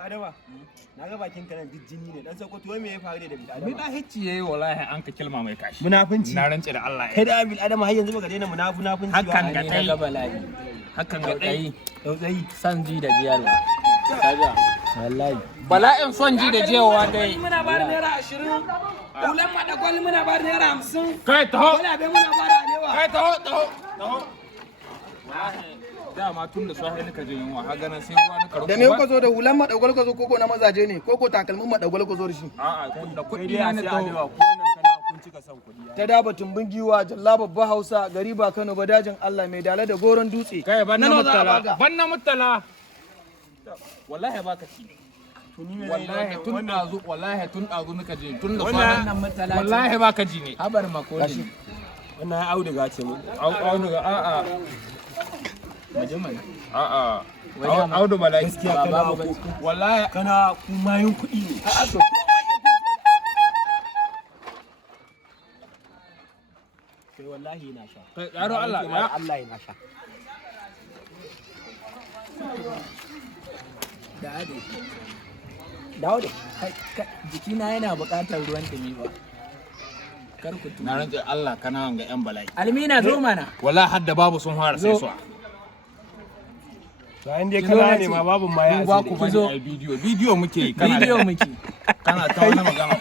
Adama, na ga bakin ka nan duk jini ne. Dan Sokoto wai me ya faru da Bil Adama? Ni da hicci yayi wallahi an ka kilma mai kashi. Munafunci. Na rance da Allah. Kai da Bil Adama har yanzu baka daina munafunci ba. Hakan ga Ni ga bala'i. Hakan ga dai. Tsautsayi. San ji da jiyarwa. Kaga. Wallahi. Bala'in son ji da jewa dai. Muna ba da naira 20. Ulan madagwal muna ba da naira 50. Kai taho. Wala muna ba da alewa. Kai taho. Dama tun da safe nika jin yunwa har ganin sai ruwa nika rufe. Da me kuka zo da hulan madagwal ka zo koko na mazaje ne koko takalmin madagwal ka zo da shi? A'a da Kai kuɗi dai na sai taho. Adama ko wannan kana kun cika son kuɗi. Ta daba tumbin giwa jalla babba Hausa gari ba Kano ba dajin Allah mai dala da goron dutse. Kai ban na Nawa za a mutala. baka? Ban na mutala. Wallahi baka ci. Wallahi tun ɗazu nika ji tun da Wannan matsala. wallahi baka ji ne. Habar makoli. Wannan ya auduga ce mu. Audu a'a. Majamai. A'a. Audu bala'i. Gaskiya kana Wallahi kana kuma yin kuɗi ne. A'a to Kai wallahi na sha. kai yaro Allah ya Allah yana sha. Da ade. Dawo da. Jikina yana buƙatar ruwan dumi ba. Kar ku na rantsa Allah kana ga yan bala'i. Almina zo mana. Wallahi hadda babu sun fara sai su. To an dai kana ne ma babu ma ya Ba ku asiri. bari ai bidiyo muke yi kana Bidiyo muke. kana ta wani magana.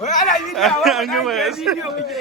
Wai ana bidiyo wai ana bidiyo muke.